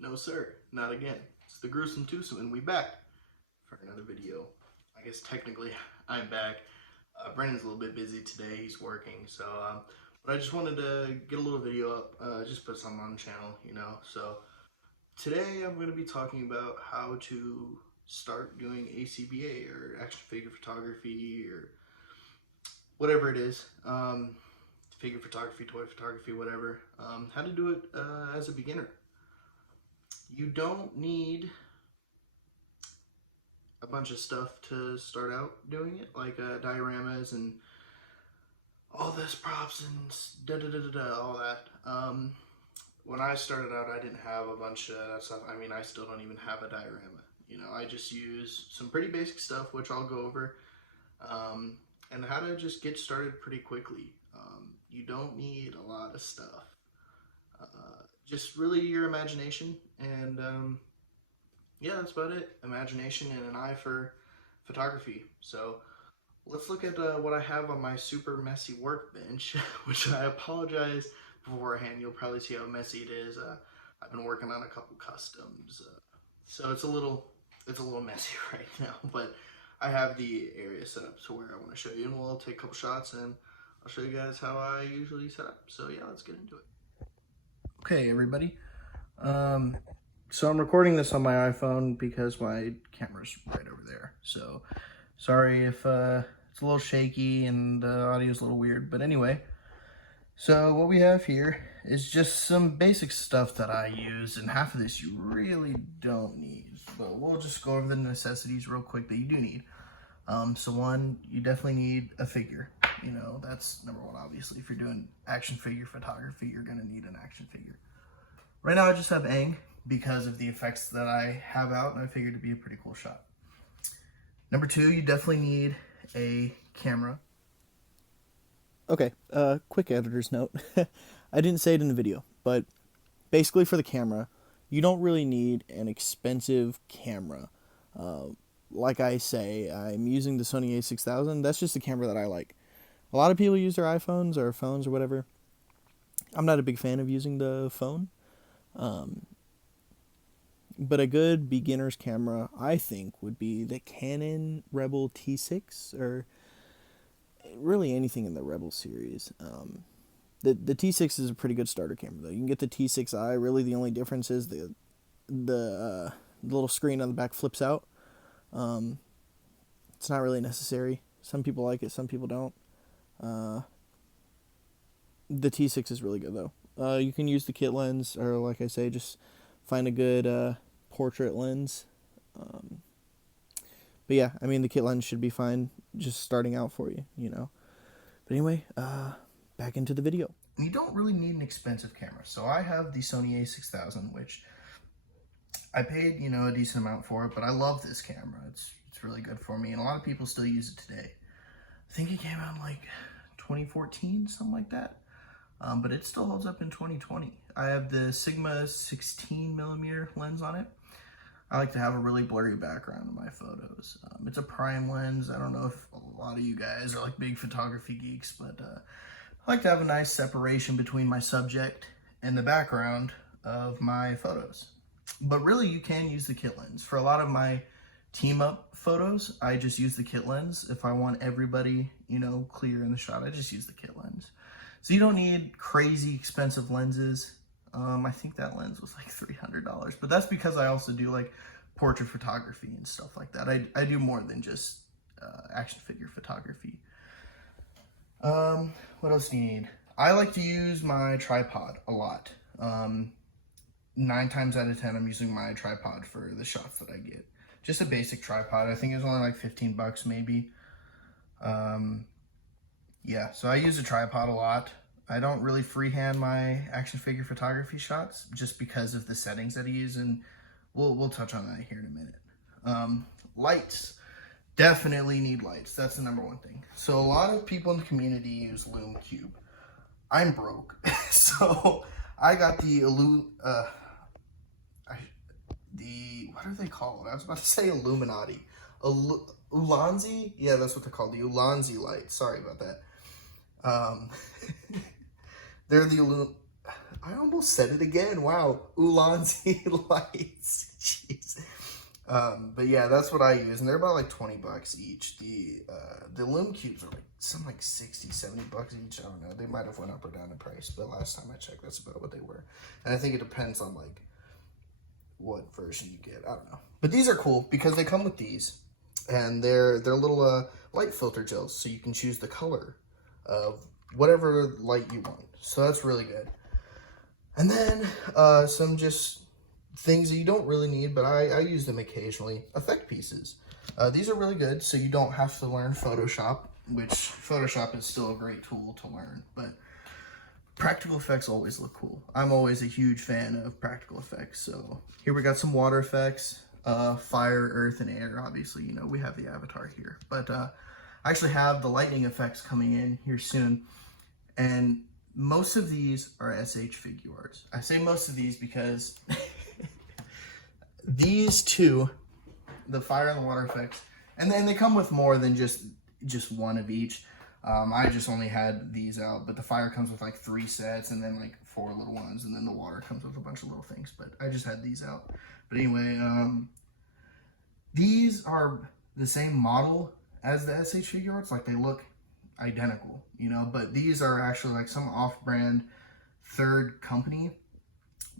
No sir, not again. It's the Gruesome Twosome and we back for another video. I guess technically I'm back. Brandon's a little bit busy today, he's working, so but I just wanted to get a little video up, just put something on the channel, you know. So today I'm going to be talking about how to start doing ACBA or action figure photography or whatever it is. Figure photography, toy photography, whatever. How to do it as a beginner. You don't need a bunch of stuff to start out doing it, like dioramas and all this props and all that. When I started out, I didn't have a bunch of that stuff. I mean, I still don't even have a diorama. You know, I just use some pretty basic stuff, which I'll go over, and how to just get started pretty quickly. You don't need a lot of stuff. Just really your imagination and yeah, that's about it. Imagination and an eye for photography. So let's look at what I have on my super messy workbench, which I apologize beforehand. You'll probably see how messy it is. I've been working on a couple customs, so it's a little messy right now, but I have the area set up to where I want to show you, and we'll take a couple shots and I'll show you guys how I usually set up. So yeah, let's get into it. Okay, everybody. So I'm recording this on my iPhone because my camera's right over there. So sorry if it's a little shaky and the audio's a little weird. But anyway, so what we have here is just some basic stuff that I use, and half of this you really don't need. But we'll just go over the necessities real quick that you do need. So one, you definitely need a figure. You know, that's number one, obviously. If you're doing action figure photography, you're gonna need an action figure. Right now I just have Aang because of the effects that I have out, and I figured it'd be a pretty cool shot. Number two, you definitely need a camera. Okay, quick editor's note. I didn't say it in the video, but basically for the camera, you don't really need an expensive camera. Like I say, I'm using the Sony a6000. That's just the camera that I like. A lot of people use their iPhones or phones or whatever. I'm not a big fan of using the phone. But a good beginner's camera, I think, would be the Canon Rebel T6, or really anything in the Rebel series. The T6 is a pretty good starter camera, though. You can get the T6i. Really, the only difference is the little screen on the back flips out. It's not really necessary. Some people like it, some people don't. The T6 is really good, though. You can use the kit lens, or like I say, just find a good portrait lens. But yeah, I mean, the kit lens should be fine just starting out for you, you know. But anyway, back into the video. You don't really need an expensive camera. So I have the Sony a6000, which I paid, you know, a decent amount for it, but I love this camera. It's really good for me, and a lot of people still use it today. I think it came out in like 2014, something like that. But it still holds up in 2020. I have the Sigma 16mm lens on it. I like to have a really blurry background in my photos. It's a prime lens. I don't know if a lot of you guys are like big photography geeks, but I like to have a nice separation between my subject and the background of my photos. But really, you can use the kit lens. For a lot of my team up photos, I just use the kit lens. If I want everybody, you know, clear in the shot, I just use the kit lens. So you don't need crazy expensive lenses. I think that lens was like $300, but that's because I also do like portrait photography and stuff like that. I do more than just action figure photography. What else do you need? I like to use my tripod a lot. 9 times out of 10, I'm using my tripod for the shots that I get. Just a basic tripod. I think it was only like 15 bucks maybe. Yeah, so I use a tripod a lot. I don't really freehand my action figure photography shots just because of the settings that I use, and we'll touch on that here in a minute. Lights. Definitely need lights. That's the number one thing. So a lot of people in the community use Lume Cube. I'm broke, so I got the what are they called? I was about to say Illuminati. Ulanzi? Yeah, that's what they're called. The Ulanzi lights. Sorry about that. They're the I almost said it again. Wow. Ulanzi lights. Jeez. But yeah, that's what I use, and they're about like 20 bucks each. The Lume Cubes are like 60, 70 bucks each. I don't know. They might have went up or down in price, but last time I checked, that's about what they were. And I think it depends on like what version you get. I don't know. But these are cool because they come with these, and they're little light filter gels, so you can choose the color of whatever light you want. So that's really good. And then some just things that you don't really need, but I use them occasionally. Effect pieces. These are really good, so you don't have to learn Photoshop, which Photoshop is still a great tool to learn, but practical effects always look cool. I'm always a huge fan of practical effects. So here we got some water effects, fire, earth, and air. Obviously, you know, we have the avatar here, but I actually have the lightning effects coming in here soon, and most of these are SH Figuarts. I say most of these because these two, the fire and the water effects, and then they come with more than just one of each. I just only had these out, but the fire comes with like 3 sets and then like 4 little ones, and then the water comes with a bunch of little things, but I just had these out. But anyway, these are the same model as the SH Figuarts, like they look identical, you know, but these are actually like some off-brand third company,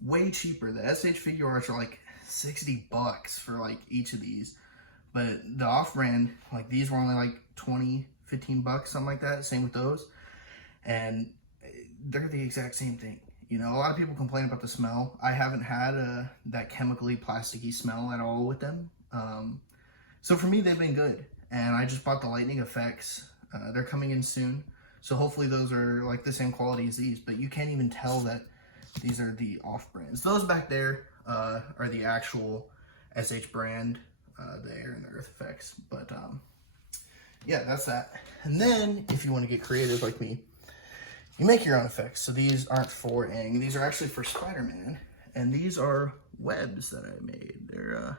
way cheaper. The SH Figuarts are like 60 bucks for like each of these, but the off-brand, like these were only like 20, 15 bucks, something like that. Same with those, and they're the exact same thing. You know, a lot of people complain about the smell. I haven't had that chemically plasticky smell at all with them. So for me, they've been good, and I just bought the lightning effects. They're coming in soon, so hopefully those are like the same quality as these, but you can't even tell that these are the off-brands. Those back there are the actual SH brand, the air and the earth effects, but yeah, that's that. And then if you want to get creative like me, you make your own effects. So these aren't for Aang, these are actually for Spider-Man, and these are webs that I made. They're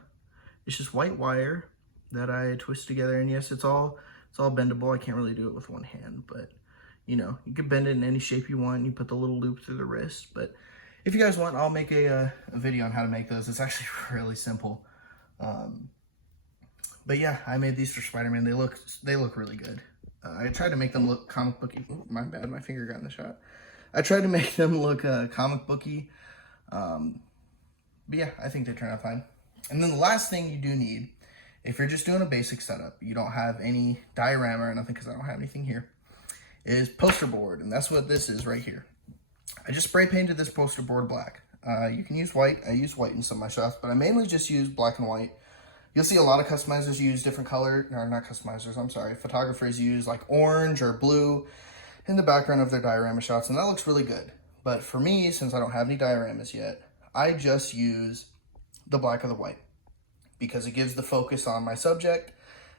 it's just white wire that I twist together, and yes, it's all bendable. I can't really do it with one hand, but you know, you can bend it in any shape you want. You put the little loop through the wrist, but if you guys want, I'll make a video on how to make those. It's actually really simple. But yeah, I made these for Spider-Man. They look really good. I tried to make them look comic booky. Ooh, my bad, my finger got in the shot. I tried to make them look comic booky. But yeah, I think they turn out fine. And then the last thing you do need, if you're just doing a basic setup, you don't have any diorama or nothing, because I don't have anything here, is poster board. And that's what this is right here. I just spray painted this poster board black. You can use white. I use white in some of my shots, but I mainly just use black and white. You'll see a lot of customizers use different color, or not customizers, I'm sorry, photographers use like orange or blue in the background of their diorama shots, and that looks really good. But for me, since I don't have any dioramas yet, I just use the black or the white, because it gives the focus on my subject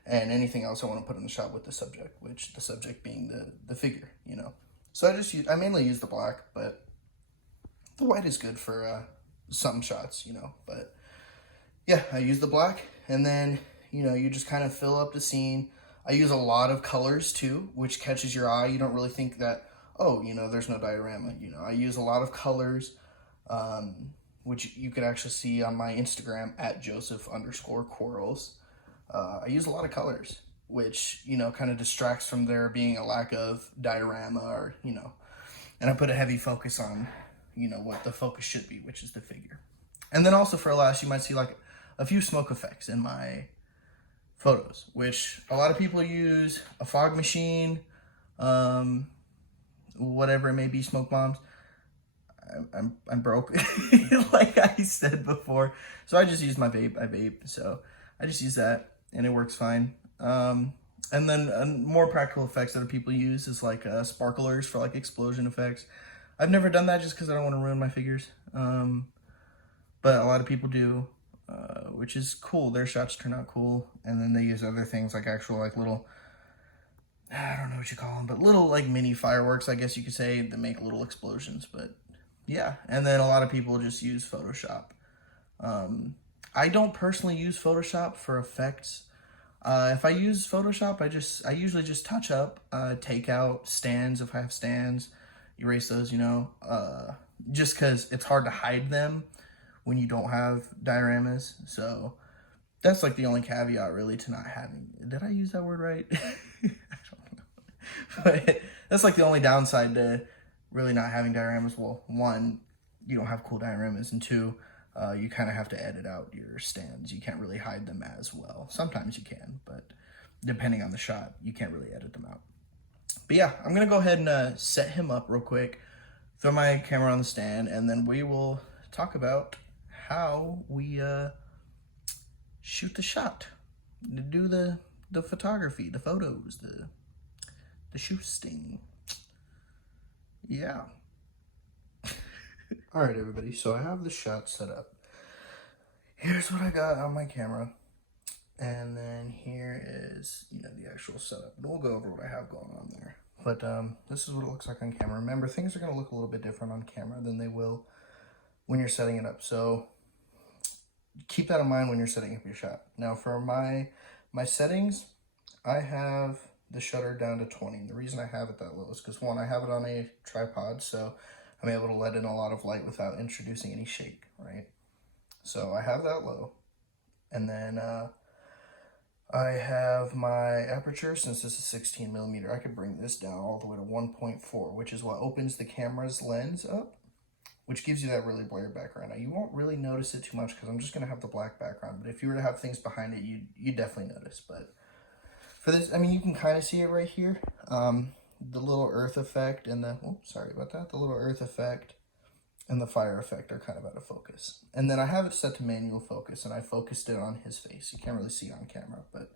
and anything else I want to put in the shot with the subject, which the subject being the figure, you know. So I mainly use the black, but the white is good for some shots, you know. But yeah, I use the black, and then, you know, you just kind of fill up the scene. I use a lot of colors too, which catches your eye. You don't really think that, oh, you know, there's no diorama. You know, I use a lot of colors, which you could actually see on my Instagram at Joseph_Quarles. I use a lot of colors, which, you know, kind of distracts from there being a lack of diorama, or, you know, and I put a heavy focus on, you know, what the focus should be, which is the figure. And then also for last, you might see like a few smoke effects in my photos, which a lot of people use a fog machine, whatever it may be, smoke bombs. I'm broke, like I said before, so I just use my vape. I vape, so I just use that, and it works fine. And then more practical effects that people use is like sparklers for like explosion effects. I've never done that just because I don't want to ruin my figures, but a lot of people do, which is cool. Their shots turn out cool, and then they use other things like actual like little, I don't know what you call them, but little like mini fireworks, I guess you could say, that make little explosions. But yeah, and then a lot of people just use Photoshop. I don't personally use Photoshop for effects. If I use Photoshop, I usually just touch up, take out stands if I have stands, erase those, you know, just because it's hard to hide them when you don't have dioramas. So that's like the only caveat really to not having. Did I use that word right? I don't know. But that's like the only downside to really not having dioramas. Well, one, you don't have cool dioramas, and two, you kind of have to edit out your stands. You can't really hide them as well. Sometimes you can, but depending on the shot, you can't really edit them out. But yeah, I'm gonna go ahead and set him up real quick, throw my camera on the stand, and then we will talk about how we shoot the shot, do the photography, the photos, the shooting. Yeah. All right, everybody. So I have the shot set up. Here's what I got on my camera, and then here is the actual setup. We'll go over what I have going on there. But this is what it looks like on camera. Remember, things are going to look a little bit different on camera than they will when you're setting it up. So keep that in mind when you're setting up your shot. Now for my settings, I have the shutter down to 20. And the reason I have it that low is because, one, I have it on a tripod, so I'm able to let in a lot of light without introducing any shake, right? So I have that low. And then I have my aperture, since this is 16 millimeter, I could bring this down all the way to 1.4, which is what opens the camera's lens up, which gives you that really blurry background. Now, you won't really notice it too much because I'm just going to have the black background, but if you were to have things behind it, you'd definitely notice. But for this, I mean, you can kind of see it right here. The little earth effect and the, oh, sorry about that, the little earth effect and the fire effect are kind of out of focus. And then I have it set to manual focus, and I focused it on his face. You can't really see on camera, but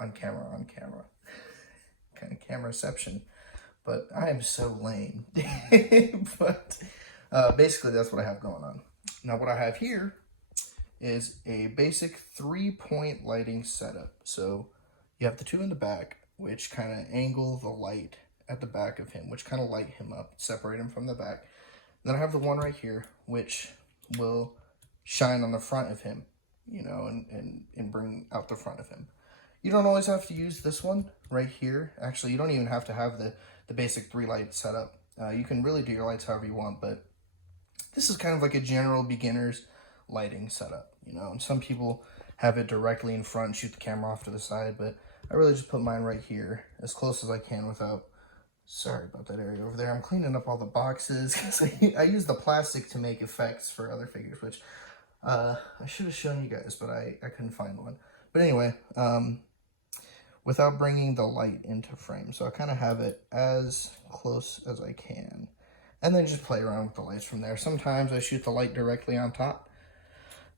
on camera. Kind of cameraception. But I am so lame. But basically that's what I have going on. Now what I have here is a basic 3-point lighting setup. So you have the two in the back, which kind of angle the light at the back of him, which kind of light him up, separate him from the back. Then I have the one right here, which will shine on the front of him, and bring out the front of him. You don't always have to use this one right here. Actually, you don't even have to have the basic 3 light setup. You can really do your lights however you want, but this is kind of like a general beginner's lighting setup, and some people have it directly in front and shoot the camera off to the side, but I really just put mine right here as close as I can without, sorry about that area over there. I'm cleaning up all the boxes because I use the plastic to make effects for other figures, which I should have shown you guys, but I couldn't find one. But anyway, without bringing the light into frame. So I kind of have it as close as I can. And then just play around with the lights from there. Sometimes I shoot the light directly on top.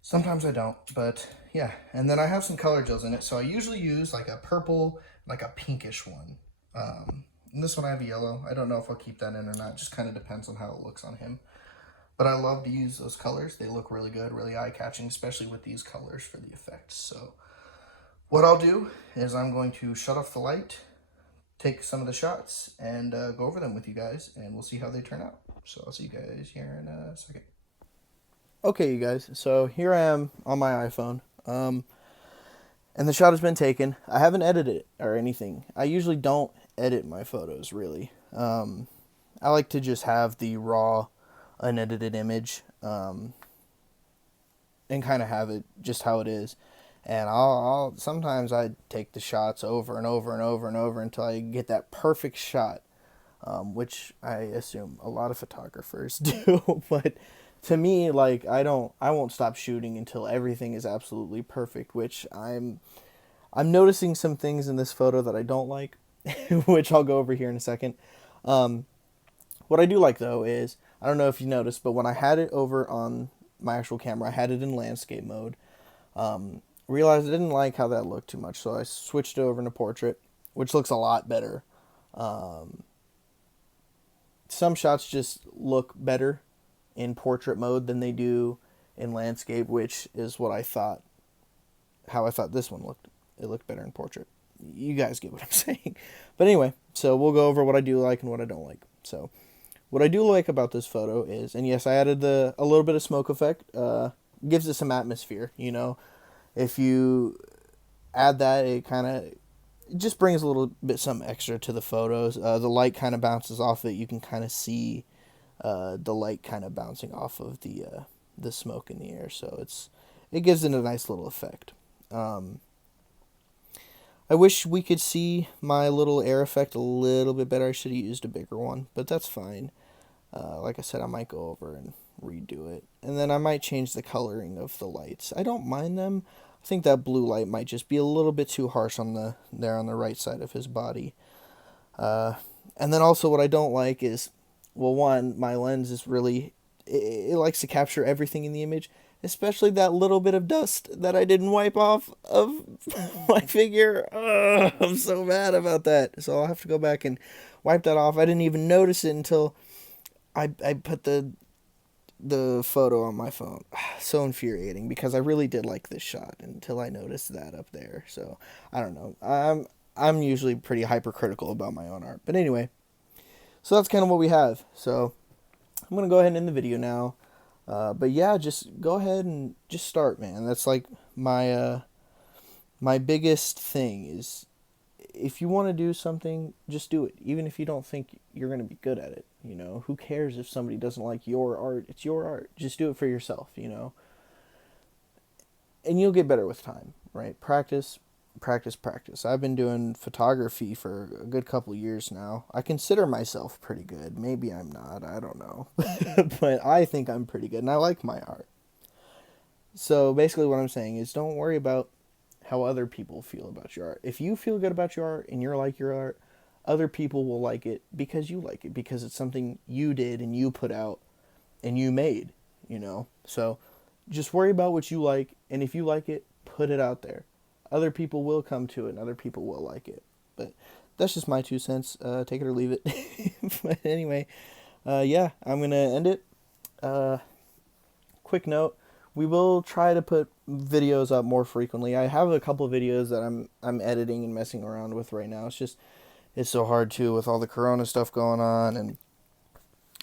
Sometimes I don't, but yeah. And then I have some color gels in it. So I usually use like a purple, like a pinkish one. And this one I have yellow. I don't know if I'll keep that in or not. Just kind of depends on how it looks on him. But I love to use those colors. They look really good, really eye-catching, especially with these colors for the effects. So what I'll do is I'm going to shut off the light, take some of the shots, and go over them with you guys, and we'll see how they turn out. So I'll see you guys here in a second. Okay, you guys, so here I am on my iPhone, and the shot has been taken. I haven't edited it or anything. I usually don't edit my photos, really. I like to just have the raw, unedited image, and kind of have it just how it is. And I'll sometimes I take the shots over and over and over and over until I get that perfect shot, which I assume a lot of photographers do. But to me, like, I won't stop shooting until everything is absolutely perfect. Which I'm noticing some things in this photo that I don't like, which I'll go over here in a second. What I do like though is, I don't know if you noticed, but when I had it over on my actual camera, I had it in landscape mode. Realized I didn't like how that looked too much, so I switched it over into portrait, which looks a lot better. Some shots just look better in portrait mode than they do in landscape, which is what I thought, how I thought this one looked. It looked better in portrait. You guys get what I'm saying. But anyway, so we'll go over what I do like and what I don't like. So what I do like about this photo is, and yes, I added a little bit of smoke effect, gives it some atmosphere, If you add that, it just brings a little bit some extra to the photos. The light kind of bounces off it. You can kind of see the light kind of bouncing off of the smoke in the air. So it gives it a nice little effect. I wish we could see my little air effect a little bit better. I should have used a bigger one, but that's fine. Like I said, I might go over and redo it. And then I might change the coloring of the lights. I don't mind them. I think that blue light might just be a little bit too harsh on the right side of his body. And then also what I don't like is, well, one, my lens is really, it likes to capture everything in the image, especially that little bit of dust that I didn't wipe off of my figure. Ugh, I'm so mad about that. So I'll have to go back and wipe that off. I didn't even notice it until I put the photo on my phone. So infuriating, because I really did like this shot until I noticed that up there. So I don't know. I'm usually pretty hypercritical about my own art. But anyway, so that's kind of what we have. So I'm going to go ahead and end the video now. But yeah, just go ahead and just start, man. That's like my biggest thing is, if you want to do something, just do it. Even if you don't think you're going to be good at it, you know, who cares if somebody doesn't like your art? It's your art. Just do it for yourself, you know. And you'll get better with time, right? Practice, practice, practice. I've been doing photography for a good couple years now. I consider myself pretty good. Maybe I'm not. I don't know. But I think I'm pretty good, and I like my art. So basically what I'm saying is, don't worry about how other people feel about your art. If you feel good about your art and you're like your art, other people will like it because you like it, because it's something you did and you put out and you made, you know. So just worry about what you like, and if you like it, put it out there. Other people will come to it and other people will like it. But that's just my 2 cents. Take it or leave it. But anyway, yeah, I'm going to end it. Quick note, we will try to put videos up more frequently. I have a couple of videos that I'm editing and messing around with right now. It's so hard too with all the corona stuff going on and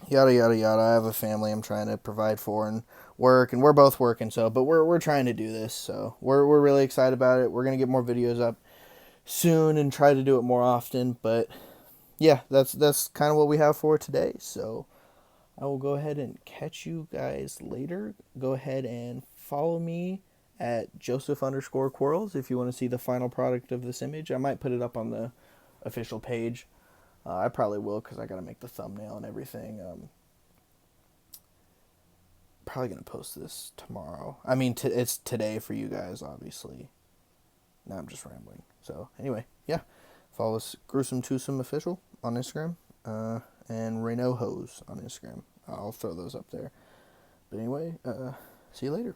yada yada yada. I have a family I'm trying to provide for and work, and we're both working, so but we're trying to do this. So we're really excited about it. We're going to get more videos up soon and try to do it more often, but yeah, that's kind of what we have for today. So I will go ahead and catch you guys later. Go ahead and follow me at Joseph_Quarles if you want to see the final product of this image. I might put it up on the official page. I probably will, because I got to make the thumbnail and everything. Probably going to post this tomorrow. I mean, it's today for you guys, obviously. Now I'm just rambling. So anyway, yeah. Follow us, Gruesome Twosome Official on Instagram. And Renault Hose on Instagram. I'll throw those up there. But anyway, see you later.